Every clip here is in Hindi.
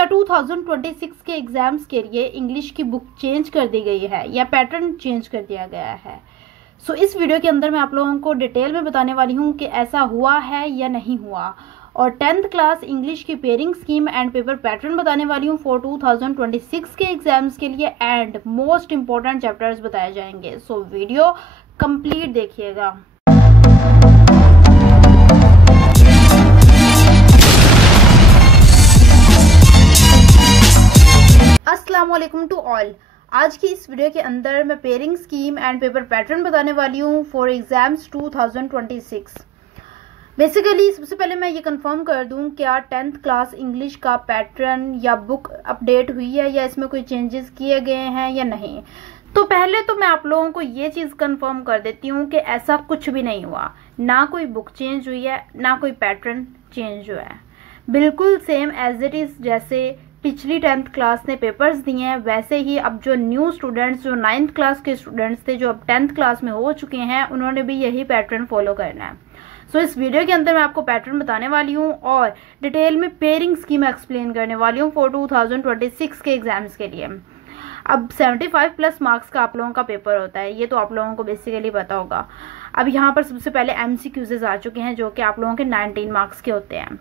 क्या 2026 के एग्जाम्स के लिए इंग्लिश की बुक चेंज कर दी गई है या पैटर्न चेंज कर दिया गया है? इस वीडियो के अंदर मैं आप लोगों को डिटेल में बताने वाली हूँ कि ऐसा हुआ है या नहीं हुआ, और 10th क्लास इंग्लिश की pairing scheme and paper pattern बताने वाली हूँ फॉर 2026 के एग्जाम्स के लिए, एंड मोस्ट इंपॉर्टेंट चैप्टर्स बताए जाएंगे। वीडियो कंप्लीट देखिएगा। अस्सलाम वालेकुम टू ऑल। आज की इस वीडियो के अंदर मैं pairing scheme and paper pattern बताने वाली हूँ फॉर एग्जाम्स 2026। बेसिकली सबसे पहले मैं ये कंफर्म कर दूं क्या 10th क्लास इंग्लिश का पैटर्न या बुक अपडेट हुई है या इसमें कोई चेंजेस किए गए हैं या नहीं। तो पहले तो मैं आप लोगों को ये चीज़ कंफर्म कर देती हूँ कि ऐसा कुछ भी नहीं हुआ, ना कोई बुक चेंज हुई है ना कोई पैटर्न चेंज हुआ है। बिल्कुल सेम एज इट इज़ जैसे पिछली 10th क्लास ने पेपर्स दिए हैं, वैसे ही अब जो न्यू स्टूडेंट्स जो 9th क्लास के स्टूडेंट्स थे जो अब 10th क्लास में हो चुके हैं, उन्होंने भी यही पैटर्न फॉलो करना है। इस वीडियो के अंदर मैं आपको पैटर्न बताने वाली हूँ और डिटेल में पेयरिंग स्कीम एक्सप्लेन करने वाली हूँ फॉर 2026 के एग्जाम्स के लिए। अब 75 प्लस मार्क्स का आप लोगों का पेपर होता है, ये तो आप लोगों को बेसिकली पता होगा। अब यहाँ पर सबसे पहले MCQs आ चुके हैं जो कि आप लोगों के 19 मार्क्स के होते हैं।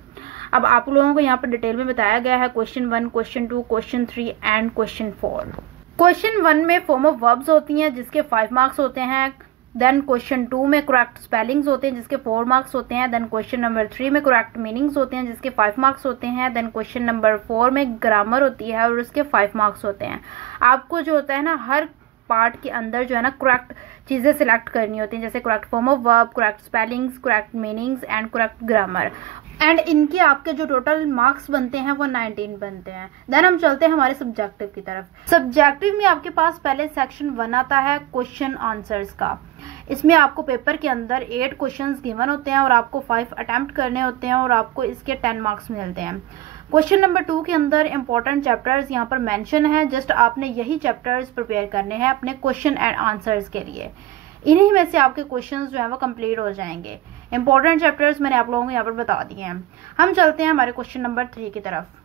अब आप लोगों को यहाँ पर डिटेल में बताया गया है question 1, question 2, question 3 and question 4। Question 1 में फॉर्म ऑफ वर्ब्स होती हैं जिसके 5 मार्क्स होते हैं। देन क्वेश्चन 2 में करेक्ट स्पेलिंग्स होते हैं जिसके 4 मार्क्स होते हैं। देन क्वेश्चन नंबर 3 में करेक्ट मीनिंग्स होते हैं जिसके 5 मार्क्स होते हैं। देन क्वेश्चन नंबर 4 में ग्रामर होती है और उसके 5 मार्क्स होते हैं। आपको जो होता है ना, हर पार्ट के अंदर जो है ना करेक्ट चीज़ें सिलेक्ट करनी होती हैं, जैसे correct form of verb, correct spellings, correct meanings and correct grammar, and इनके आपके जो टोटल मार्क्स बनते हैं वो 19 बनते हैं। देन हम चलते हैं हमारे सब्जेक्टिव की तरफ। सब्जेक्टिव में आपके पास पहले सेक्शन 1 आता है क्वेश्चन आंसर्स का। इसमें आपको पेपर के अंदर 8 क्वेश्चंस गिवन होते हैं और आपको 5 अटेम्प्ट करने होते हैं और आपको इसके 10 मार्क्स मिलते हैं। क्वेश्चन नंबर 2 के अंदर इंपॉर्टेंट चैप्टर्स यहाँ पर मेंशन है, जस्ट आपने यही चैप्टर्स प्रिपेयर करने हैं अपने क्वेश्चन एंड आंसर्स के लिए। इन्हीं में से आपके क्वेश्चंस जो है वो कंप्लीट हो जाएंगे। इंपॉर्टेंट चैप्टर्स मैंने आप लोगों को यहाँ पर बता दिए हैं। हम चलते हैं हमारे क्वेश्चन नंबर 3 की तरफ।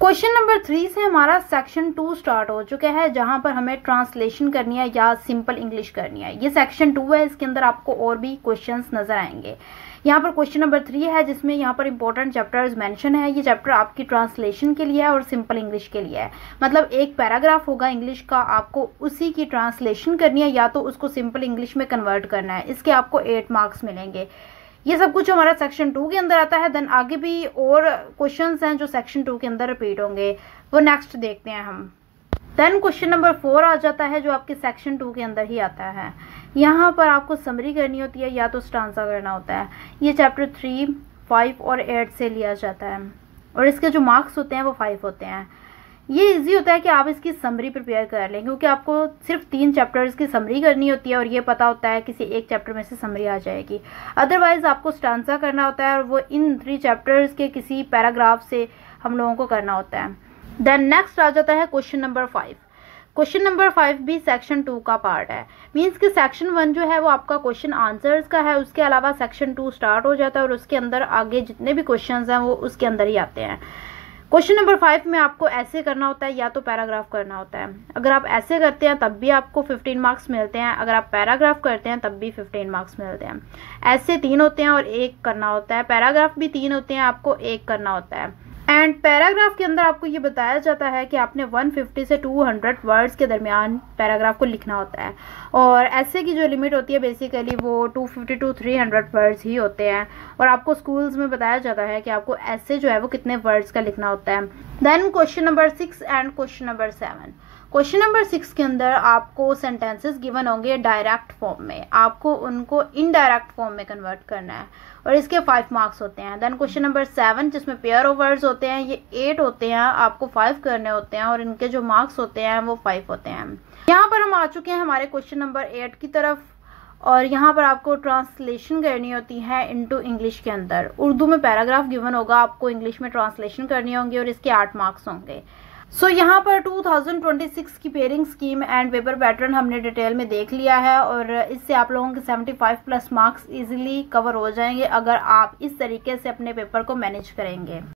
क्वेश्चन नंबर 3 से हमारा सेक्शन 2 स्टार्ट हो चुका है, जहां पर हमें ट्रांसलेशन करनी है या सिंपल इंग्लिश करनी है। ये सेक्शन 2 है, इसके अंदर आपको और भी क्वेश्चंस नजर आएंगे। यहाँ पर क्वेश्चन नंबर 3 है जिसमें यहाँ पर इंपॉर्टेंट चैप्टर्स मेंशन है। ये चैप्टर आपकी ट्रांसलेशन के लिए है और सिंपल इंग्लिश के लिए है। मतलब एक पैराग्राफ होगा इंग्लिश का, आपको उसी की ट्रांसलेशन करनी है या तो उसको सिंपल इंग्लिश में कन्वर्ट करना है। इसके आपको 8 मार्क्स मिलेंगे। ये सब कुछ हमारा सेक्शन 2 के अंदर आता है। देन आगे भी और क्वेश्चंस हैं जो सेक्शन 2 के अंदर रिपीट होंगे, वो नेक्स्ट देखते हैं हम। देन क्वेश्चन नंबर 4 आ जाता है जो आपके सेक्शन 2 के अंदर ही आता है। यहाँ पर आपको समरी करनी होती है या तो स्टांजा करना होता है। ये चैप्टर 3, 5 और 8 से लिया जाता है और इसके जो मार्क्स होते हैं वो 5 होते हैं। ये इजी होता है कि आप इसकी समरी प्रिपेयर कर लें, क्योंकि आपको सिर्फ 3 चैप्टर्स की समरी करनी होती है और ये पता होता है किसी एक चैप्टर में से समरी आ जाएगी। अदरवाइज आपको स्टांजा करना होता है और वो इन 3 चैप्टर्स के किसी पैराग्राफ से हम लोगों को करना होता है। देन नेक्स्ट आ जाता है क्वेश्चन नंबर 5। क्वेश्चन नंबर 5 भी सेक्शन 2 का पार्ट है। मीन्स कि सेक्शन 1 जो है वो आपका क्वेश्चन आंसर्स का है, उसके अलावा सेक्शन 2 स्टार्ट हो जाता है और उसके अंदर आगे जितने भी क्वेश्चंस हैं वो उसके अंदर ही आते हैं। क्वेश्चन नंबर 5 में आपको ऐसे करना होता है या तो पैराग्राफ करना होता है। अगर आप ऐसे करते हैं तब भी आपको 15 मार्क्स मिलते हैं, अगर आप पैराग्राफ करते हैं तब भी 15 मार्क्स मिलते हैं। ऐसे 3 होते हैं और 1 करना होता है। पैराग्राफ भी 3 होते हैं, आपको 1 करना होता है। एंड पैराग्राफ के अंदर आपको ये बताया जाता है कि आपने 150 से 200 वर्ड्स के दरमियान पैराग्राफ को लिखना होता है, और ऐसे की जो लिमिट होती है बेसिकली वो 250 टू 300 वर्ड्स ही होते हैं। और आपको स्कूल्स में बताया जाता है कि आपको ऐसे जो है वो कितने वर्ड्स का लिखना होता है। Then question number 6 and question number 7। Question number 6 के अंदर आपको सेंटेंसेस गिवन होंगे डायरेक्ट फॉर्म में, आपको उनको इनडायरेक्ट फॉर्म में कन्वर्ट करना है और इसके 5 मार्क्स होते हैं। देन क्वेश्चन नंबर 7 जिसमें पेयर ऑफ वर्ड्स होते हैं, ये 8 होते हैं, आपको 5 करने होते हैं और इनके जो मार्क्स होते हैं वो 5 होते हैं। यहाँ पर हम आ चुके हैं हमारे क्वेश्चन नंबर 8 की तरफ, और यहाँ पर आपको ट्रांसलेशन करनी होती है इनटू इंग्लिश के अंदर। उर्दू में पैराग्राफ गिवन होगा, आपको इंग्लिश में ट्रांसलेशन करनी होंगी और इसके 8 मार्क्स होंगे। यहाँ पर 2026 की pairing scheme and paper pattern हमने डिटेल में देख लिया है और इससे आप लोगों के 75 प्लस मार्क्स इजीली कवर हो जाएंगे अगर आप इस तरीके से अपने पेपर को मैनेज करेंगे।